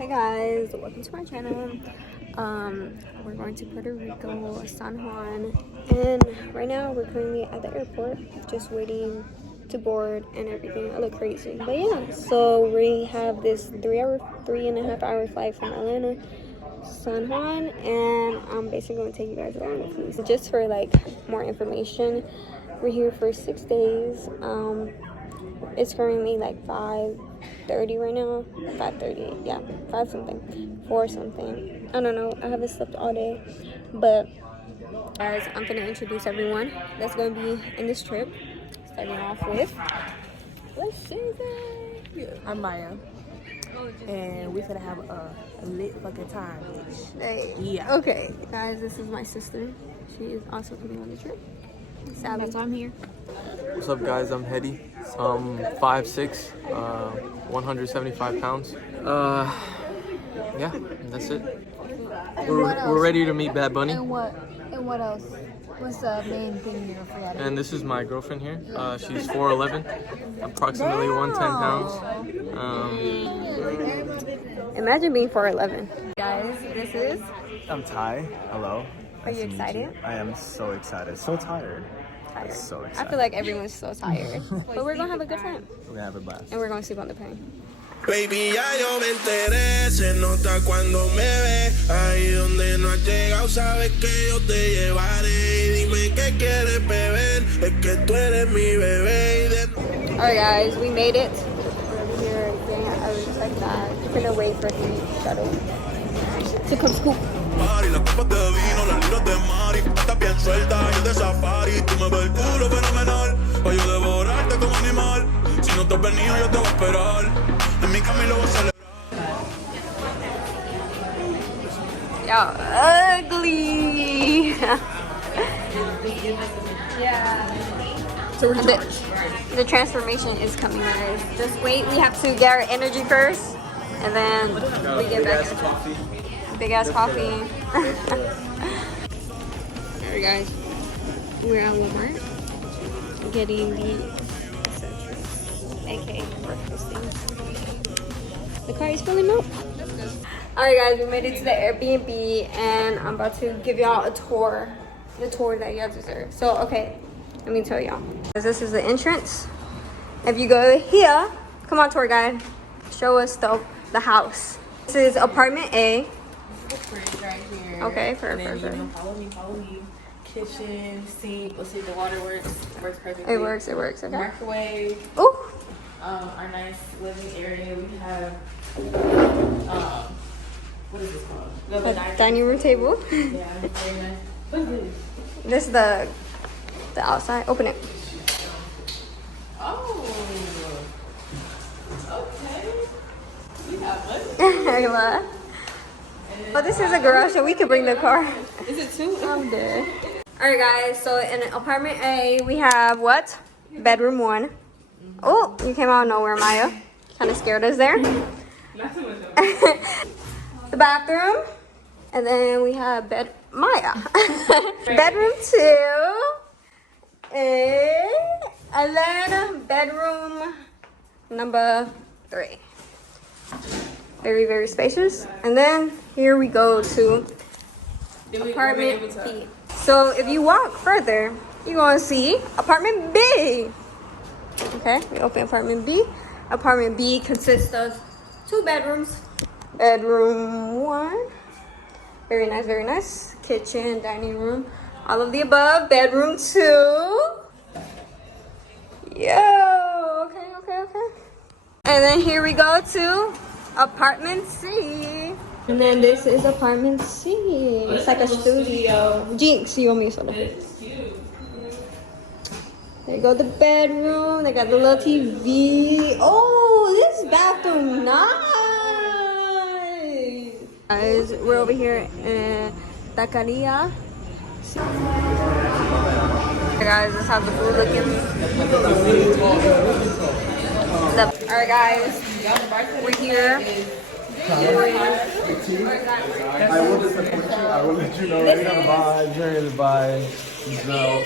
Hey guys, welcome to my channel. We're going to Puerto Rico, San Juan, and right now we're currently at the airport, just waiting to board and everything. I look crazy, but yeah. So we have this 3.5 hour flight from Atlanta, San Juan, and I'm basically going to take you guys along with me. So just for like more information, we're here for 6 days. It's currently like 5:30 right now. 5:30, yeah, 5 something, 4 something. I don't know. I haven't slept all day, but guys, I'm gonna introduce everyone that's gonna be in this trip. Starting off with, let's see that. I'm Maya, and we're gonna have a lit fucking time, bitch. Hey. Yeah. Okay, guys, this is my sister. She is also coming on the trip. Sally, I'm here. What's up, guys? I'm Hedy. I'm 5'6", 175 pounds. Yeah, that's it. We're ready to meet Bad Bunny. And what else? What's the main thing you're afraid of? And this is my girlfriend here. She's 4'11", approximately 110 pounds. Imagine being 4'11". Guys, this is. I'm Ty. Hello. Are you excited? I am so excited. So tired. Tired. So I excited. feel like everyone's so tired, but we're gonna have a good time, We're gonna have a blast. and we're gonna sleep on the plane. Baby, ya yo me enteré, se nota cuando me ve. Ahí donde no has llegado, sabes que yo te llevaré. Y dime qué quieres beber, es que tú eres mi bebé. Alright guys, we made it. We're here getting our like that. We're gonna wait for the shuttle to come scoop. Las copas de vino, las libras de Mari. Estás bien suelta, yo de safari. Tú me ves el culo fenomenal, pa' yo devorarte como animal. Si no te has venido, yo te voy a esperar. En mi camino voy a celebrar. Y'all ugly. Yeah. So the transformation is coming, guys. Just wait. We have to get our energy first, and then we get back. Big ass coffee. Alright, guys. We're at Walmart getting the essentials, aka breakfast things. The car is filling up. Alright, guys, we made it to the Airbnb, and I'm about to give y'all a tour. The tour that you guys deserve. So, okay, let me tell y'all. This is the entrance. If you go here, come on, tour guide, show us the house. This is apartment A. Right here. Okay, And then perfect. you know, follow me. Kitchen, sink. Let's see if the water works. Works perfectly. It works, okay. Microwave. Ooh. Our nice living area. We have what is this called? We have A dining room table. Yeah, very nice. What is this? This is the outside. Open it. Oh. Okay. We have money. Oh, this is a garage, so we could bring the car. Is it two? I'm dead. Alright, guys, so in apartment A, we have what? Bedroom 1. Oh, you came out of nowhere, Maya. Kind of scared us there. Not too much. The bathroom. And then we have Maya. Bedroom 2. And then bedroom number 3. Very, very spacious. And then here we go to apartment B. So if you walk further, you're going to see apartment B. Okay, we open apartment B. Apartment B consists of 2 bedrooms. Bedroom 1. Very nice, very nice. Kitchen, dining room, all of the above. Bedroom 2. Yo, okay. And then here we go to apartment C. And then this is apartment C. It's like a studio. Jinx, you owe me solo. There you go, the bedroom. They got the little TV. Oh, this bathroom, nice. Guys, we're over here in Dakiti. Guys, this is how the food looking. Alright, guys, we're here. I will let you know right now. Bye. Jerry, bye. No.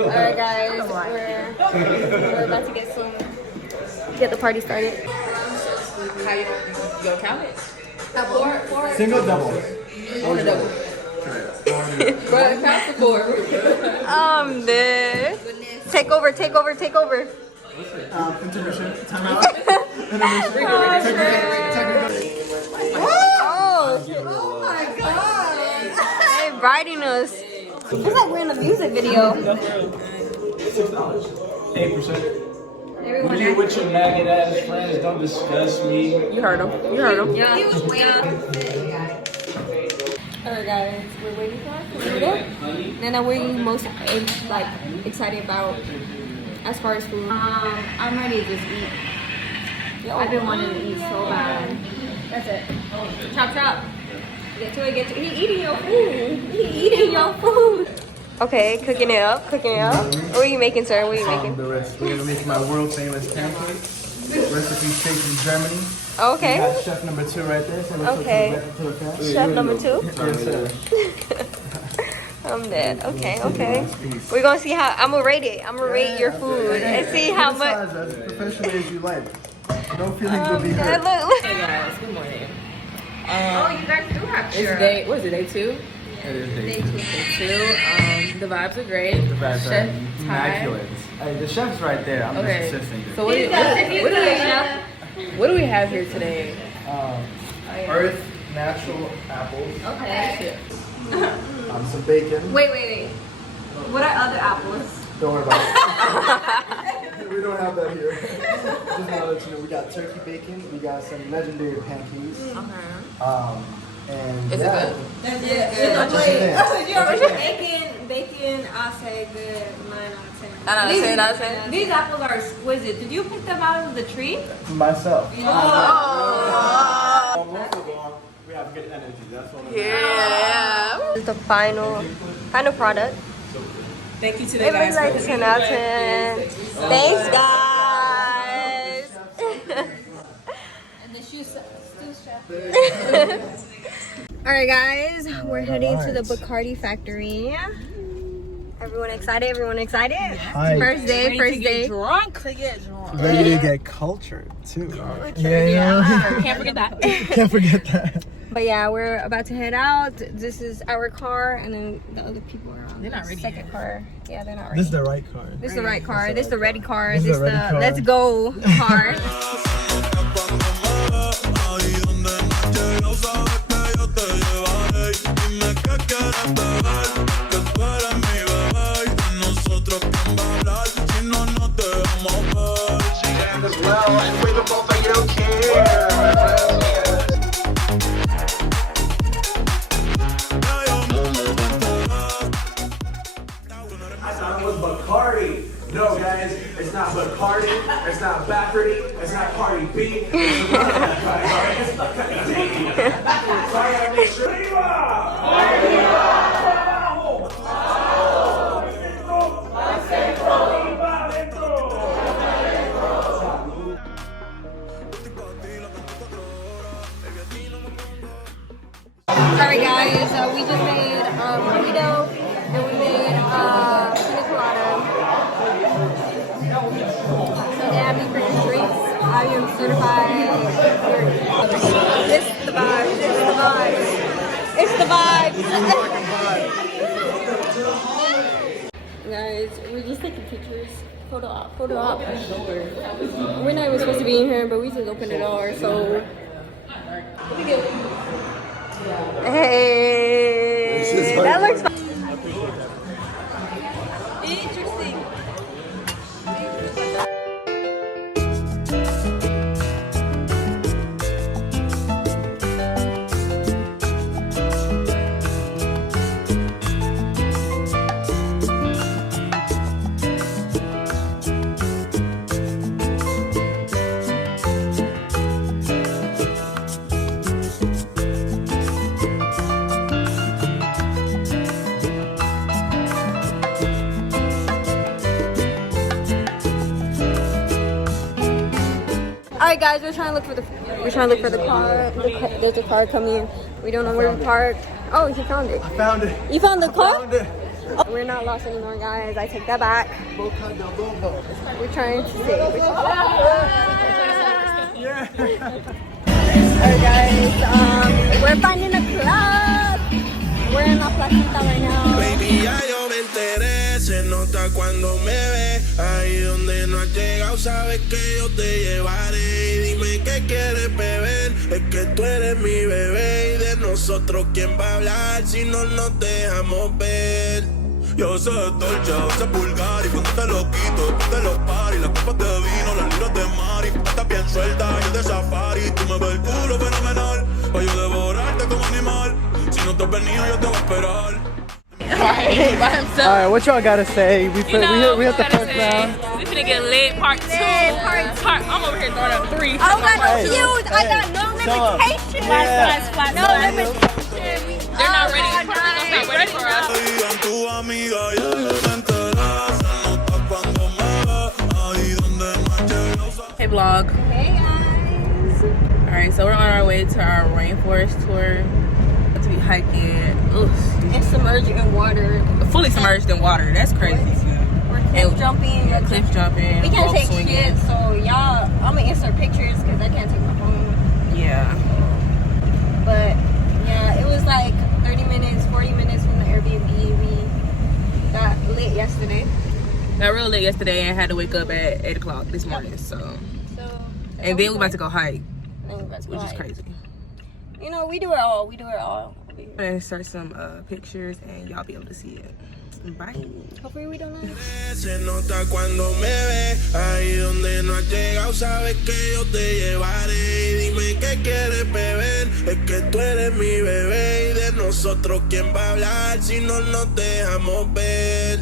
Alright, guys, we're about to get the party started. How you go count it? Four. Single, double. I want a double. But count to 4. This. Take over. Intermission. Time out. Intermission. Oh my god. They're inviting us. It's like we're in a music video. 8%. When you with your maggot ass friends, don't discuss me. You heard him. Yeah. Alright guys, we're waiting for our food. Nana, what are you most excited about as far as food? I'm ready to just eat. I've been wanting to eat so bad. That's it. Chop. Get to it. He eating your food. Okay, cooking it up. What are you making, sir? What are you making? The rest. We're gonna make my world famous pancake. Recipe straight from Germany. Okay. We got chef number 2 right there. So Okay. Chef number 2? Yes, sir. I'm dead. Okay. We're gonna see how I'm gonna rate it. I'm gonna rate your food and see how much. As professionally as you like. No feelings will be hurt. Look. Hey guys, good morning. You guys do have It's day, what is it, day 2? It is day 2. Day 2. The vibes are great. The vibes Chef are Ty. immaculate. Hey, the chef's right there. I'm Okay. just assisting. So what do we have here today? Earth natural apples. Okay. Some bacon. Wait. What are other apples? Don't worry about it. We don't have that here. Just want to let you know, we got turkey bacon. We got some legendary pancakes. And Is it good? Bacon, I'll say good. 9 out of 10. These apples are exquisite. Did you pick them out of the tree? Myself. Oh. We have good energy. That's what Yeah. This is the final product. Thank you to the It looks guys. like 10 out of 10. Thanks, guys. And the shoe chef. Alright, guys, we're heading to the Bacardi factory. Everyone excited? Hi. First day. Drunk. Ready to get cultured too. Yeah. Can't forget that. Can't forget that. But yeah, we're about to head out. This is our car, and then the other people are on They're not the ready second yet. car. Yeah, they're not ready. This is the right car. This is the right car. This is the ready car. This is This the is ready the car. let's go car. Bacardi. No, guys, it's not Bacardi, it's not Bacardi, it's not Cardi B, it's Alright, guys, we just made burrito, and we made pina colada. So they have me bring drinks. I am certified. It's the vibes. Guys, we're just taking pictures. Photo op. We're not even supposed to be in here, but we just opened the door, so. Hey, that looks fun. Interesting. Alright guys, we're trying to look for the car. There's a car coming. We don't know where we parked. Oh, you found it. I found it. You found the car? Found it. Oh, we're not lost anymore, guys. I take that back. We're trying to save. Yeah. Alright guys, we're finding a club. We're in La Placita right now. Baby, ya yo me enteré, se nota cuando me ve. Ahí donde no has llegado, sabes que yo te llevaré. Y dime qué quieres beber, es que tú eres mi bebé. Y de nosotros, ¿quién va a hablar si no nos dejamos ver? Yo sé dolce, sé vulgar y cuando te lo quito, te lo pari. Las copas de vino, las libras de mari. Estás bien suelta, yo de safari. Tú me ves el culo fenomenal, pa' yo devorarte como animal. Si no te has venido, yo te voy a esperar. Alright, by himself. Alright, what y'all gotta say? We hit the first round. We finna get lit, part 2. I'm over here throwing up 3. I got no views. I got no limitations. Flat. No limitations. They're not ready. Puerto Rico's not ready for us. Hey vlog. Hey guys. Alright, so we're on our way to our rainforest tour. To be hiking. Ugh. And submerged in water. Fully submerged in water. That's crazy. We're cliff jumping. Cliff jumping. We can't rope take swinging. shit, so y'all, I'm gonna insert pictures because I can't take my phone. Yeah. But yeah, it was like 30 minutes, 40 minutes from the Airbnb. We got lit yesterday. Got real late yesterday and had to wake up at 8 o'clock this morning. So and then we about to go hike, which is crazy. You know, we do it all. We do it all. I'm gonna insert some pictures and y'all be able to see it. Bye. Hopefully we don't know. Se nota cuando me ve, ahí donde no has llegado, sabes que yo te llevaré. Y dime qué quieres beber, es que tú eres mi bebé. Y de nosotros, ¿quién va a hablar si no nos dejamos ver?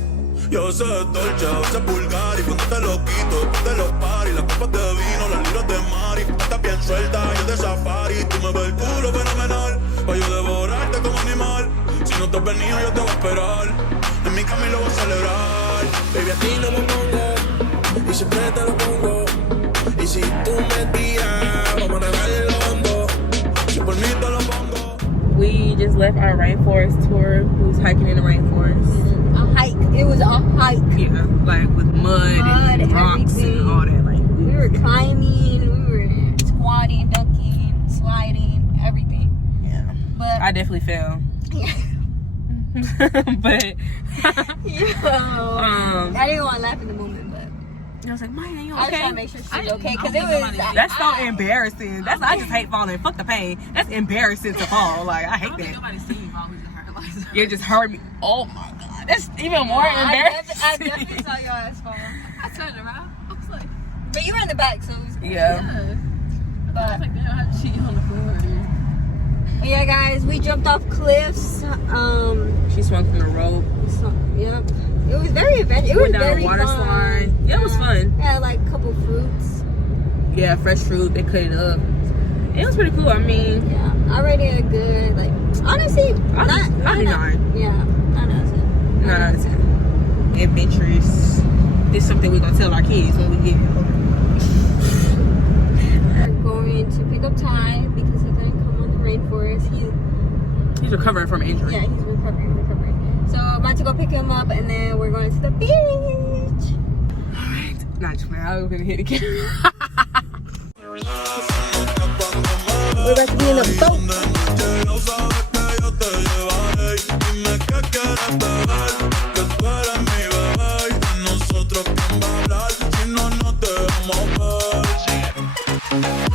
Yo sé dolce, sé vulgar y cuando te lo quito, te lo pari. Las copas de vino, las libras de mari. Estás bien suelta, yo de safari. Tú me ves el culo fenomenal, pa' yo devorarte como animal. Si no te has venido, yo te voy a esperar. En mi cama y lo voy a celebrar. Baby, a ti no me pongo, y siempre te lo pongo. Y si tú me tiras, vamos a nadar en lo hondo. Si por mí te lo pongo. We just left our rainforest tour. We was hiking in the rainforest. A hike. It was a hike. Yeah, like with mud and rocks everything. and all that. Like We were climbing, we were squatting, ducking, sliding, everything. Yeah. But I definitely fell. But I didn't want to laugh in the moment, but I was like, Maya, you I was okay? trying to make sure she was okay because it was. That's so embarrassing. That's I just hate falling. Fuck the pain. That's embarrassing to fall. Like I hate that. You just heard me. Oh my god, that's even more embarrassing. I definitely saw your ass fall. I turned around. I was like, But you were in the back, so it was cool. Yeah. I was like, damn, I have cheat on the floor. Yeah, guys, we jumped off cliffs. She swung from the rope. Yep. It was very adventurous. It was Went down very a water fun. slide. Yeah, it was fun. Had like a couple fruits. Yeah, fresh fruit. They cut it up. It was pretty cool. I mean, Yeah, I rated it good. Like honestly, I'll do 9. Yeah, not out of 10. 9 out of 10. Adventurous. It's something we're gonna tell our kids when we get older. We're going to pick up Jhay because he couldn't come on the rainforest. He's recovering from injury. Yeah, he's recovering. So I'm about to go pick him up, and then we're going to the beach. Alright. Not just man, I'm gonna hit the camera. We're about to be in a boat.